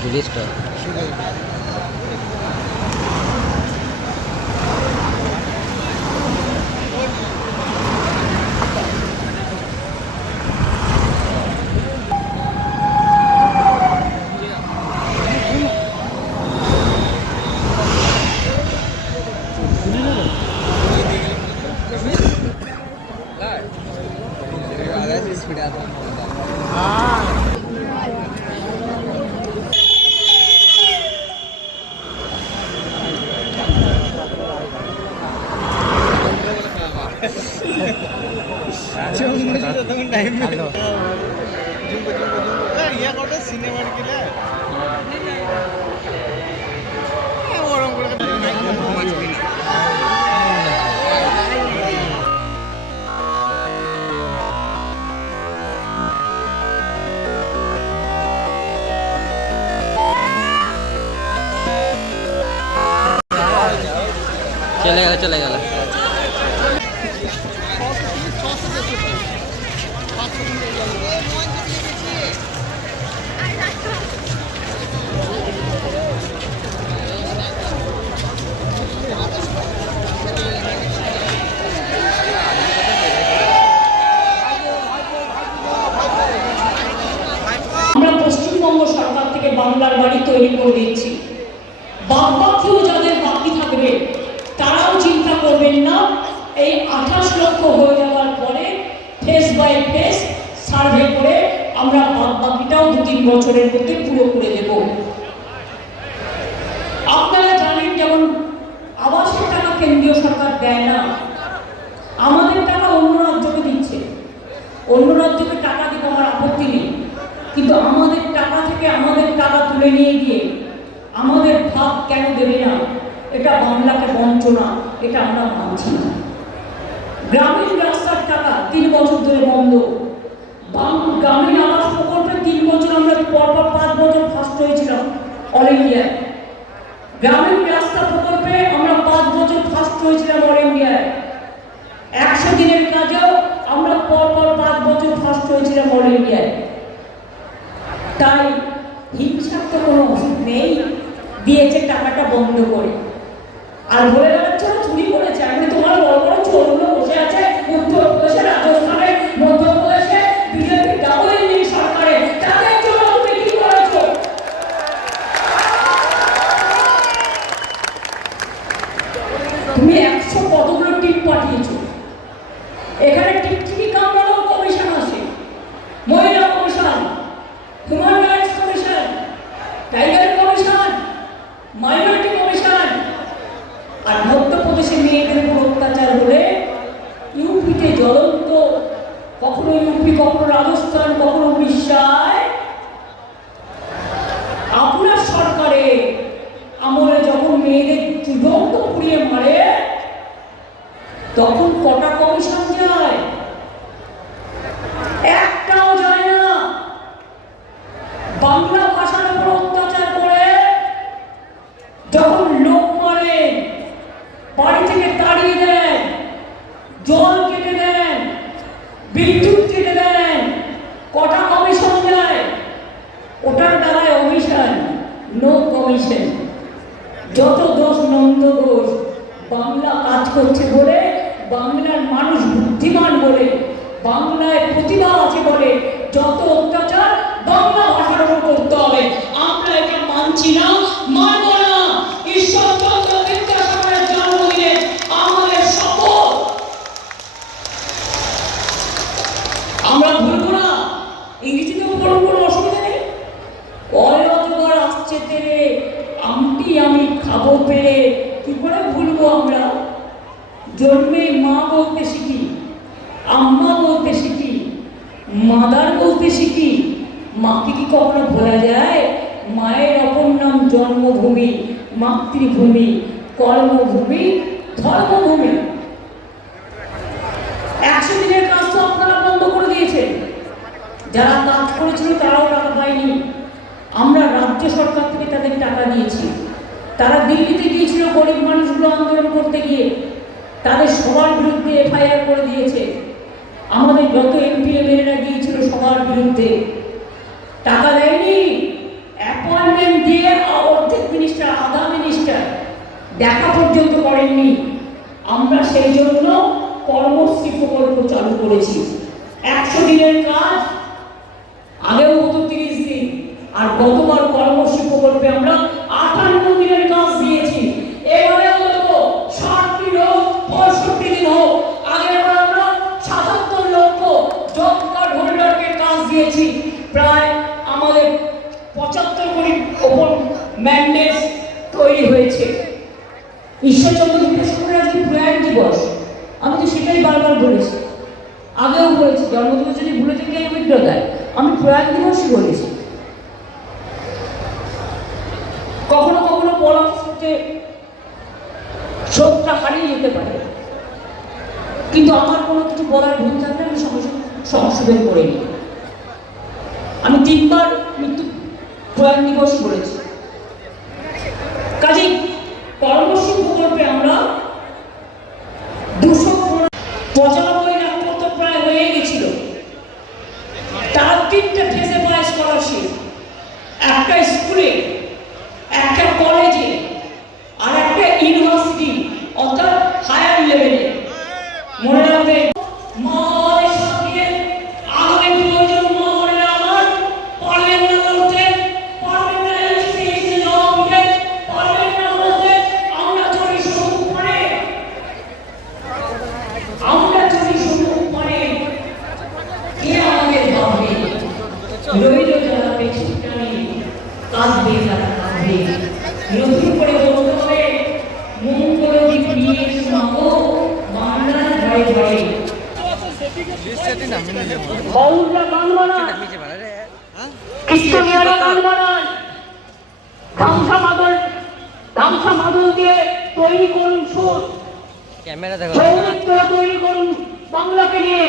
পুলিশটা চলে গেল আমরা পশ্চিমবঙ্গ সরকার থেকে বাংলার বাড়ি তৈরি করে দিচ্ছি। বাদবাকিও যাদের বাকি থাকবে তারাও চিন্তা করবেন না, এই 28 লক্ষ হয়ে যাওয়ার পরে ফেস বাই ফেস সার্ভে করে আমরা বাদবাকিটাও 2-3 বছরের মধ্যে পুরো করে দেব। আপনারা জানেন যেমন আবাসের টাকা কেন্দ্রীয় সরকার দেয় না, আমাদের টাকা অন্য রাজ্যকে দিচ্ছে। অন্য রাজ্যকে টাকা দিতে আমার আপত্তি নেই, কিন্তু আমাদের টাকা থেকে আমাদের টাকা তুলে নিয়ে গিয়ে আমাদের ভাগ কেন দেবে না? এটা বাংলাকে বঞ্চনা, এটা আমরা মানছি না। গ্রামীণ রাস্তার টাকা 3 বছর ধরে বন্ধ। গ্রামীণ আবাস প্রকল্পে 3 বছর আমরা পরপর 5 বছর ফার্স্ট হয়েছিলাম অল ইন্ডিয়ায়। গ্রামীণ রাস্তা প্রকল্পে আমরা 5 বছর ফার্স্ট হয়েছিলাম অল ইন্ডিয়ায়। 100 দিনের কাজেও আমরা পরপর 5 বছর ফার্স্ট হয়েছিলাম অল ইন্ডিয়ায়। তাই হিংসার তো কোনো ওষুধ নেই, দিয়েছে টাকাটা বন্ধ করে। আর বলে বেড়াচ্ছে চুরি করেছে। আমি তোমার বড় বড় চোরগুলো বসে আছে উত্তরপ্রদেশে, রাজস্থানে, মধ্যপ্রদেশে, বিজেপি ডাবল ইঞ্জিন সরকারে, তাদের জন্য তুমি কি করেছো? তুমি 100 কতগুলো টিম পাঠিয়েছো। এখানে টিকটিকি কামড়ানো কমিশন আছে, মহিলা commission, human rights commission, tiger commission, minority commission. আর মধ্যপ্রদেশে মেয়েদের উপর অত্যাচার হলে ইউপিতে জ্বলন্ত, কখনো ইউপি, কখনো রাজস্থান, কখনো উড়িষ্যায়। আপনার সরকারে আমলে যখন মেয়েদের চূড়ান্ত পুড়িয়ে মারে তখন কটা কমিশন যায়? একটাও যায় না। বাংলা ভাষার উপর অত্যাচার করে যখন লোক মারে, বাড়ি থেকে তাড়িয়ে দেন, জল কেটে দেন, বিদ্যুৎ কেটে দেন, কটা কমিশন যায়? ওটার দ্বারায় অমিশন, নো কমিশন। যত দোষ নন্দ ঘোষ, বাংলা কাজ করছে বলে, বাংলার মানুষ বুদ্ধিমান বলে, বাংলায় প্রতিভা আছে বলে যত অত্যাচার বাংলা ভাষার উপর করতে হবে। আমরা এটা মানছি না, মানব না। ঈশ্বরচন্দ্র বিদ্যাসাগরের জন্মদিনে আমাদের শপথ, আমরা ভুলব না। ইংরেজিতেও বলুন, কোনো অসুবিধা নেই। অজগর আসছে তেরে, আমটি আমি খাবো পেরে, কি করে ভুলবো আমরা? জন্মে মা বলতে শিখি, আম্মা বলতে শিখি, মাদার বলতে শিখি। মাকে কি কখনো ভোলা যায়? মায়ের অপর নাম জন্মভূমি, মাতৃভূমি, কর্মভূমি, ধর্মভূমি। 100 দিনের কাজ তো আপনারা বন্ধ করে দিয়েছেন। যারা কাজ করেছিল তারাও টাকা পায়নি। আমরা রাজ্য সরকার থেকে তাদের টাকা দিয়েছি। তারা দিল্লিতে গিয়েছিল গরিব মানুষগুলো আন্দোলন করতে গিয়ে, তাদের সবার বিরুদ্ধে এফআইআর করে দিয়েছে। আমাদের যত এমপি এমএলএরা গিয়েছিল সবার বিরুদ্ধে টাকা দেয়নি, অ্যাপয়েন্টমেন্ট সেই জন্য কর্মশ্রী প্রকল্প চালু করেছি। 100 দিনের কাজ, আগেও হতো 30 দিন, আর গতবার কর্মশ্রী প্রকল্পে আমরা 58 দিনের কাজ দিয়েছি। এবারে হলো 60 দিন হোক, 65 দিন হোক, আগেরবার আমরা 77 লক্ষ জব কার্ড হোল্ডারকে কাজ দিয়েছি। প্রায় আমাদের 75 কোটি ওপর ম্যান্ডেট তৈরি হয়েছে। ঈশ্বরচন্দ্র বিদ্যাসাগরের আজকে প্রয়াণ দিবস, আমি তো সেটাই বারবার বলেছি, আগেও বলেছি, জন্মদিবস যদি ভুলে থেকে বিদ্যাদায় আমি প্রয়াণ দিবসই বলেছি। কখনো কখনো বলা হচ্ছে শ্রদ্ধা হারিয়ে যেতে পারে, কিন্তু আমার কোনো কিছু বলার ভুল থাকলে আমি সঙ্গে সঙ্গে সংশোধন করে নিই। আমি 3 বার মৃত্যু প্রয়াণ দিবসই বলেছি। কাজেই কর্মশ্রী প্রকল্পে আমরা 295 লাখ মতো প্রায় হয়ে গেছিল। তার 3টে ফেজে পায় স্কলারশিপ, একটা স্কুলে, একটা কলেজে, আর একটা ইউনিভার্সিটি অর্থাৎ হায়ার লেভেলে। মনে রাখবে মহামারীর সঙ্গে আগামী প্রয়োজন মহামারীর আমার পারবেন না করতে, পারবেন না এসে জবাবে, পারবেন না বলতে, আমরা চলি সম্মুখ পারে, আমরা চলি সম্মুখ পারে, কে আমাদের ভাববে? রইল যারা পেছনে টানে, কাঁদবে তারা কাঁদবে। নতুন করে বলতে হবে মঙ্গল দিয়ে মাগো বাংলার ঘরে ঘরে। বাউলরা গান বানায়, কৃষ্ণিয়ারা গান বানায়, ধামসা মাদল দিয়ে তৈরি করুন সুর, সৌমিত্র তৈরি করুন বাংলাকে নিয়ে।